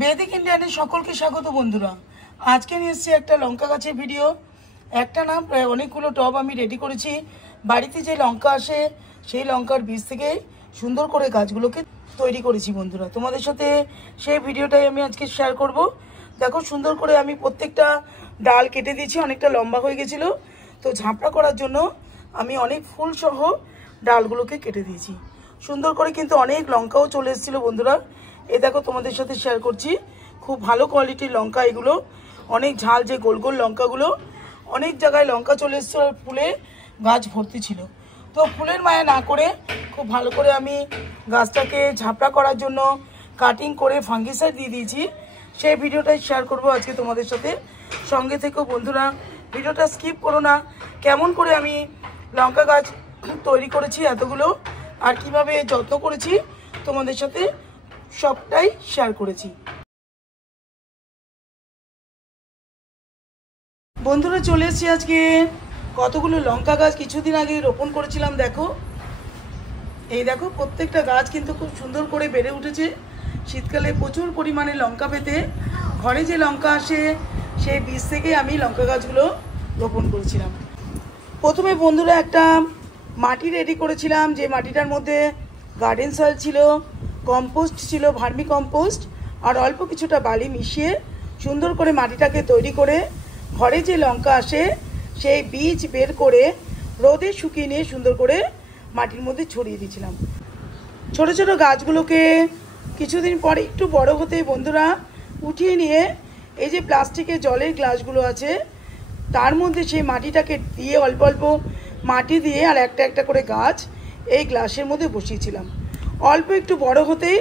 বেদিক ইন্ডিয়ানে সকলকে স্বাগত বন্ধুরা। আজকে নিয়ে এসেছি একটা লঙ্কা গাছের ভিডিও। একটা না প্রায় অনেকগুলো টব আমি রেডি করেছি। বাড়িতে যে লঙ্কা আসে সেই লঙ্কার বীজ থেকে সুন্দর করে গাছগুলোকে তৈরি করেছি বন্ধুরা। তোমাদের সাথে সেই ভিডিওটাই আমি আজকে শেয়ার করব। দেখো সুন্দর করে আমি প্রত্যেকটা ডাল কেটে দিয়েছি, অনেকটা লম্বা হয়ে গেছিলো, তো ঝাঁপড়া করার জন্য আমি অনেক ফুল সহ ডালগুলোকে কেটে দিয়েছি সুন্দর করে। কিন্তু অনেক লঙ্কাও চলে এসেছিলো বন্ধুরা। এই দেখো তোমাদের সাথে শেয়ার করছি, খুব ভালো কোয়ালিটির লঙ্কা এগুলো, অনেক ঝাল, যে গোল গোল লঙ্কাগুলো। অনেক জায়গায় লঙ্কা চলে এসেছিল, ফুলে গাছ ভর্তি ছিল। তো ফুলের মায়া না করে খুব ভালো করে আমি গাছটাকে ঝাপড়া করার জন্য কাটিং করে ফাঙ্গিসাইড দিয়ে দিয়েছি। সেই ভিডিওটাই শেয়ার করব আজকে তোমাদের সাথে। সঙ্গে থেকেও বন্ধুরা, ভিডিওটা স্কিপ করো না। কেমন করে আমি লঙ্কা গাছ তৈরি করেছি এতগুলো, আর কিভাবে যত্ন করেছি তোমাদের সাথে সবটাই শেয়ার করেছি। বন্ধুরা চলে এসেছি আজকে কতগুলো লঙ্কা গাছ কিছুদিন আগে রোপণ করেছিলাম। দেখো এই দেখো প্রত্যেকটা গাছ কিন্তু খুব সুন্দর করে বেড়ে উঠেছে। শীতকালে প্রচুর পরিমাণে লঙ্কা পেতে ঘরে যে লঙ্কা আসে সেই বীজ থেকে আমি লঙ্কা গাছগুলো রোপণ করেছিলাম। প্রথমে বন্ধুরা একটা মাটি রেডি করেছিলাম, যে মাটিটার মধ্যে গার্ডেন সয়েল ছিল, কম্পোস্ট ছিল, ভার্মি কম্পোস্ট, আর অল্প কিছুটা বালি মিশিয়ে সুন্দর করে মাটিটাকে তৈরি করে ঘরে যে লঙ্কা আসে সেই বীজ বের করে রোদে শুকিয়ে নিয়ে সুন্দর করে মাটির মধ্যে ছড়িয়ে দিয়েছিলাম। ছোট ছোট গাছগুলোকে কিছুদিন পরে একটু বড় হতে বন্ধুরা উঠিয়ে নিয়ে এই যে প্লাস্টিকের জলের গ্লাসগুলো আছে তার মধ্যে সেই মাটিটাকে দিয়ে অল্প অল্প মাটি দিয়ে আর একটা একটা করে গাছ এই গ্লাসের মধ্যে বসিয়েছিলাম। অল্প একটু বড় হতেই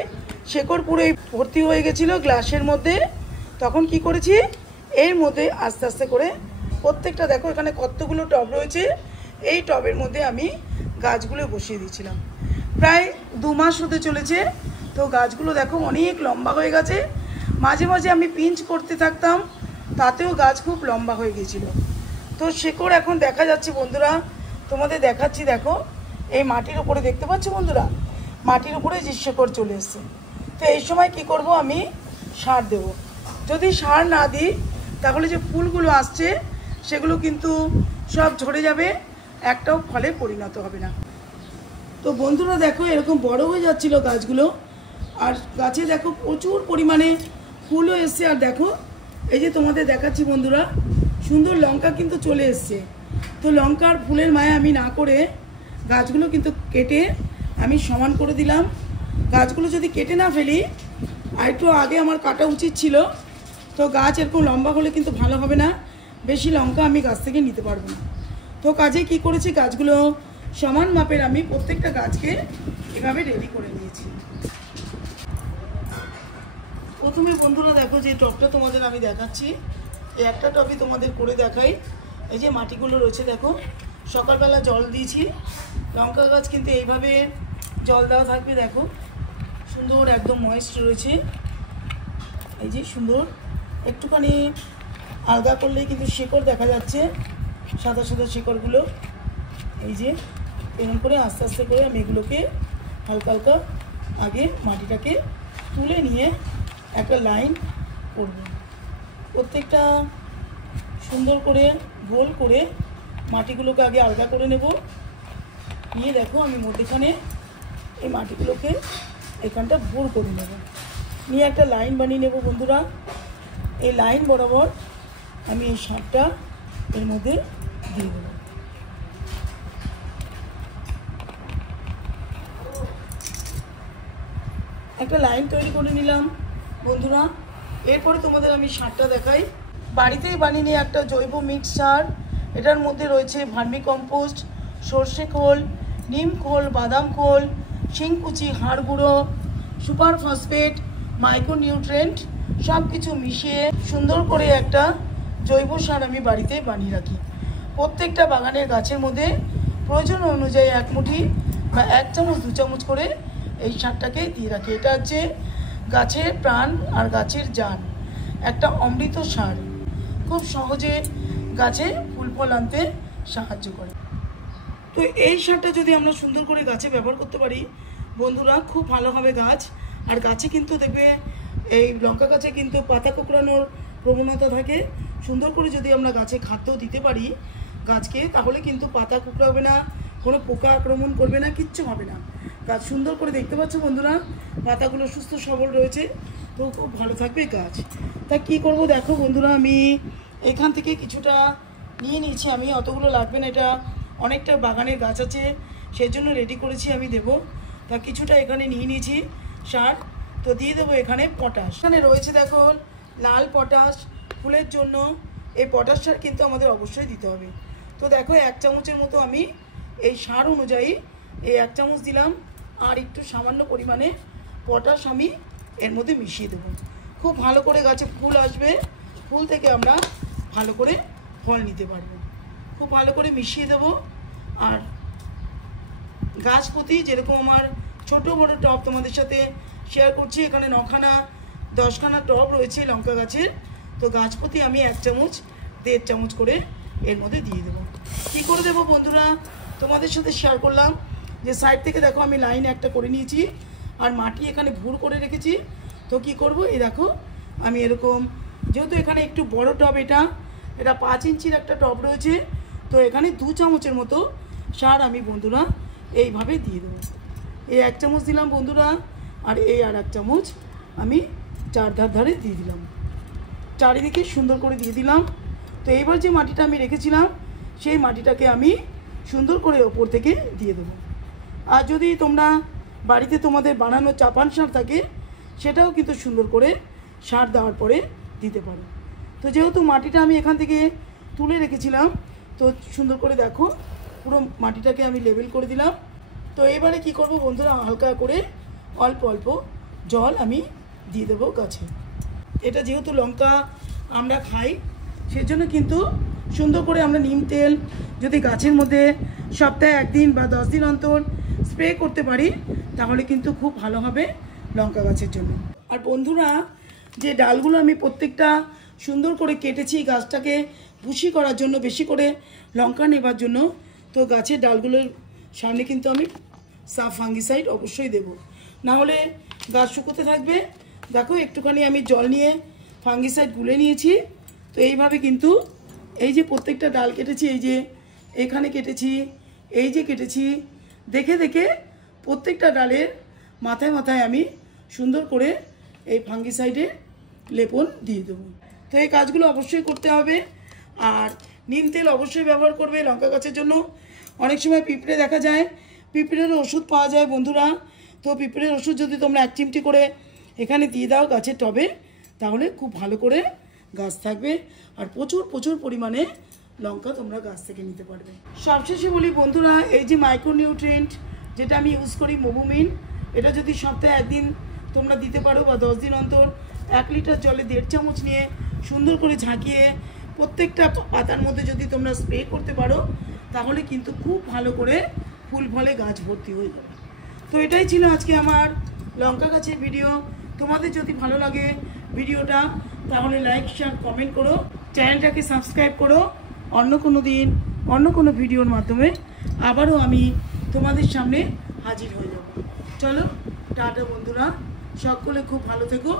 শেকড় পুরো ভর্তি হয়ে গেছিলো গ্লাসের মধ্যে। তখন কি করেছি, এর মধ্যে আস্তে আস্তে করে প্রত্যেকটা, দেখো এখানে কতগুলো টব রয়েছে, এই টবের মধ্যে আমি গাছগুলো বসিয়ে দিয়েছিলাম। প্রায় 2 মাস হতে চলেছে। তো গাছগুলো দেখো অনেক লম্বা হয়ে গেছে। মাঝে মাঝে আমি পিঞ্চ করতে থাকতাম, তাতেও গাছ খুব লম্বা হয়ে গেছিলো। তো শেকড় এখন দেখা যাচ্ছে বন্ধুরা, তোমাদের দেখাচ্ছি। দেখো এই মাটির উপরে দেখতে পাচ্ছ বন্ধুরা, মাটির উপরে যে শেকড় চলে এসছে। তো এই সময় কি করব, আমি সার দেব। যদি সার না দিই তাহলে যে ফুলগুলো আসছে সেগুলো কিন্তু সব ঝরে যাবে, একটাও ফলে পরিণত হবে না। তো বন্ধুরা দেখো এরকম বড় হয়ে যাচ্ছিল গাছগুলো, আর গাছে দেখো প্রচুর পরিমাণে ফুলও এসছে। আর দেখো এই যে তোমাদের দেখাচ্ছি বন্ধুরা, সুন্দর লঙ্কা কিন্তু চলে এসছে। তো লঙ্কার ফুলের মায়া আমি না করে গাছগুলো কিন্তু কেটে আমি সমান করে দিলাম। গাছগুলো যদি কেটে না ফেলি, আর একটু আগে আমার কাটা উচিত ছিল, তো গাছ এরকম লম্বা হলে কিন্তু ভালো হবে না, বেশি লঙ্কা আমি গাছ থেকে নিতে পারবো না। তো কাজে কি করেছি, গাছগুলো সমান মাপের আমি প্রত্যেকটা গাছকে এভাবে রেডি করে নিয়েছি। প্রথমে বন্ধুরা দেখো যে টবটা তোমাদের আমি দেখাচ্ছি, এই একটা টবই তোমাদের করে দেখাই। এই যে মাটিগুলো রয়েছে দেখো, সকালবেলা জল দিয়েছি। লঙ্কা গাছ কিন্তু এইভাবে জল দেওয়া থাকবে, দেখো সুন্দর একদম ময়েস্ট রয়েছে। এই যে সুন্দর একটুখানি আলগা করলেই কিন্তু শেকড় দেখা যাচ্ছে, সাদা সাদা শেকড়গুলো। এই যে এরকম করে আস্তে আস্তে করে আমি এগুলোকে হালকা হালকা আগে মাটিটাকে তুলে নিয়ে একটা লাইন করব। প্রত্যেকটা সুন্দর করে গোল করে মাটিগুলোকে আগে আলগা করে নেব। নিয়ে দেখো আমি মধ্যেখানে এই মাটিগুলোকে এখানটা ভুর করে নেব, নিয়ে একটা লাইন বানিয়ে নেব বন্ধুরা। এই লাইন বরাবর আমি এই সারটা এর মধ্যে দিয়ে দেব। একটা লাইন তৈরি করে নিলাম বন্ধুরা। এরপরে তোমাদের আমি সারটা দেখাই। বাড়িতেই বানিয়ে নিয়ে একটা জৈব মিক্স সার। এটার মধ্যে রয়েছে ভার্মি কম্পোস্ট, সর্ষে খোল, নিম খোল, বাদাম খোল, শিংকুচি, হাড় গুঁড়ো, সুপার ফসফেট, মাইক্রোনিউট্রেন্ট সব কিছু মিশিয়ে সুন্দর করে একটা জৈব সার আমি বাড়িতে বানিয়ে রাখি। প্রত্যেকটা বাগানের গাছের মধ্যে প্রয়োজন অনুযায়ী 1 মুঠি বা 1 চামচ 2 চামচ করে এই সারটাকে দিয়ে রাখি। এটা হচ্ছে গাছের প্রাণ আর গাছের জান, একটা অমৃত সার। খুব সহজে গাছে ফুল ফল আনতে সাহায্য করে। তো এই সারটা যদি আমরা সুন্দর করে গাছে ব্যবহার করতে পারি বন্ধুরা, খুব ভালো হবে গাছ। আর গাছে কিন্তু দেখবে এই লঙ্কা গাছে কিন্তু পাতা কোঁকড়ানোর প্রবণতা থাকে। সুন্দর করে যদি আমরা গাছে খাদ্য দিতে পারি গাছকে, তাহলে কিন্তু পাতা কুঁকড়াবে না, কোনো পোকা আক্রমণ করবে না, কিচ্ছু হবে না। গাছ সুন্দর করে দেখতে পাচ্ছ বন্ধুরা, পাতাগুলো সুস্থ সবল রয়েছে, তো খুব ভালো থাকবে গাছ। তা কী করবো দেখো বন্ধুরা, আমি এখান থেকে কিছুটা নিয়ে নিয়েছি। আমি অতগুলো লাগবে না, এটা অনেকটা বাগানের গাছ আছে, সেই জন্য রেডি করেছি আমি দেব। তা কিছুটা এখানে নিয়ে নিয়েছি সার, তো দিয়ে দেবো এখানে পটাশ। এখানে রয়েছে দেখো লাল পটাশ ফুলের জন্য। এই পটাশ সার কিন্তু আমাদের অবশ্যই দিতে হবে। তো দেখো 1 চামচের মতো আমি এই সার অনুযায়ী এই 1 চামচ দিলাম, আর একটু সামান্য পরিমাণে পটাশ আমি এর মধ্যে মিশিয়ে দেবো। খুব ভালো করে গাছে ফুল আসবে, ফুল থেকে আমরা ভালো করে ফল নিতে পারবো। খুব ভালো করে মিশিয়ে দেবো। আর গাছ প্রতি যেরকম আমার ছোট বড় টব তোমাদের সাথে শেয়ার করছি, এখানে 9খানা 10খানা টব রয়েছে লঙ্কা গাছের, তো গাছ প্রতি আমি 1 চামচ 1.5 চামচ করে এর মধ্যে দিয়ে দেবো। কী করে দেবো বন্ধুরা তোমাদের সাথে শেয়ার করলাম, যে সাইড থেকে দেখো আমি লাইন একটা করে নিয়েছি, আর মাটি এখানে ভুর করে রেখেছি। তো কি করব, এই দেখো আমি এরকম, যেহেতু এখানে একটু বড় টব, এটা 5 ইঞ্চির একটা টব রয়েছে, তো এখানে 2 চামচের মতো সার আমি বন্ধুরা এইভাবে দিয়ে দেবো। এই 1 চামচ দিলাম বন্ধুরা, আর এই আর 1 চামচ আমি ধারে দিয়ে দিলাম, চারিদিকে সুন্দর করে দিয়ে দিলাম। তো এইবার যে মাটিটা আমি রেখেছিলাম সেই মাটিটাকে আমি সুন্দর করে ওপর থেকে দিয়ে দেবো। আর যদি তোমরা বাড়িতে তোমাদের বানানো চাপান সার থাকে, সেটাও কিন্তু সুন্দর করে সার দেওয়ার পরে দিতে পারো। তো যেহেতু মাটিটা আমি এখান থেকে তুলে রেখেছিলাম, তো সুন্দর করে দেখো পুরো মাটিটাকে আমি লেবেল করে দিলাম। তো এবারে কি করব বন্ধুরা, হালকা করে অল্প অল্প জল আমি দিয়ে দেবো গাছে। এটা যেহেতু লঙ্কা আমরা খাই, সেজন্য কিন্তু সুন্দর করে আমরা নিম তেল যদি গাছের মধ্যে সপ্তাহে 1 দিন বা 10 দিন অন্তর স্প্রে করতে পারি, তাহলে কিন্তু খুব ভালো হবে লঙ্কা গাছের জন্য। আর বন্ধুরা, যে ডালগুলো আমি প্রত্যেকটা সুন্দর করে কেটেছি গাছটাকে ভুসি করার জন্য, বেশি করে লঙ্কা নেবার জন্য, তো গাছের ডালগুলোর সামনে কিন্তু আমি সাফ ফাঙ্গিসাইড অবশ্যই দেব, না হলে গাছ শুকোতে থাকবে। দেখো একটুখানি আমি জল নিয়ে ফাঙ্গিসাইড গুলে নিয়েছি। তো এইভাবে কিন্তু এই যে প্রত্যেকটা ডাল কেটেছি, এই যে এখানে কেটেছি, এই যে কেটেছি, দেখে দেখে প্রত্যেকটা ডালের মাথায় মাথায় আমি সুন্দর করে এই ফাঙ্গিসাইডে লেপন দিয়ে দেবো। তো এই কাজগুলো অবশ্যই করতে হবে। আর নিম তেল অবশ্যই ব্যবহার করবে লঙ্কা গাছের জন্য। অনেক সময় পিঁপড়ে দেখা যায়, পিঁপড়ের ওষুধ পাওয়া যায় বন্ধুরা, তো পিঁপড়ের ওষুধ যদি তোমরা 1 চিমটি করে এখানে দিয়ে দাও গাছের টবে, তাহলে খুব ভালো করে গাছ থাকবে, আর প্রচুর প্রচুর পরিমাণে লঙ্কা তোমরা গাছ থেকে নিতে পারবে। সবশেষে বলি বন্ধুরা, এই যে মাইক্রোনিউট্রিয়েন্ট যেটা আমি ইউজ করি মোবুমিন, এটা যদি সপ্তাহে 1 দিন তোমরা দিতে পারো, বা 10 দিন অন্তর 1 লিটার জলে 1.5 চামচ নিয়ে সুন্দর করে ঝাঁকিয়ে প্রত্যেকটা পাতার মধ্যে যদি তোমরা স্প্রে করতে পারো, তাহলে কিন্তু খুব ভালো করে ফুল ফলে গাছ ভর্তি হয়ে যাবে। তো এটাই ছিল আজকে আমার লঙ্কা গাছের ভিডিও। তোমাদের যদি ভালো লাগে ভিডিওটা, তাহলে লাইক শেয়ার কমেন্ট করো, চ্যানেলটাকে সাবস্ক্রাইব করো। অন্য কোনো দিন অন্য কোনো ভিডিওর মাধ্যমে আবারও আমি তোমাদের সামনে হাজির হয়ে যাব। চলো টাটা বন্ধুরা, সকলে খুব ভালো থেকো।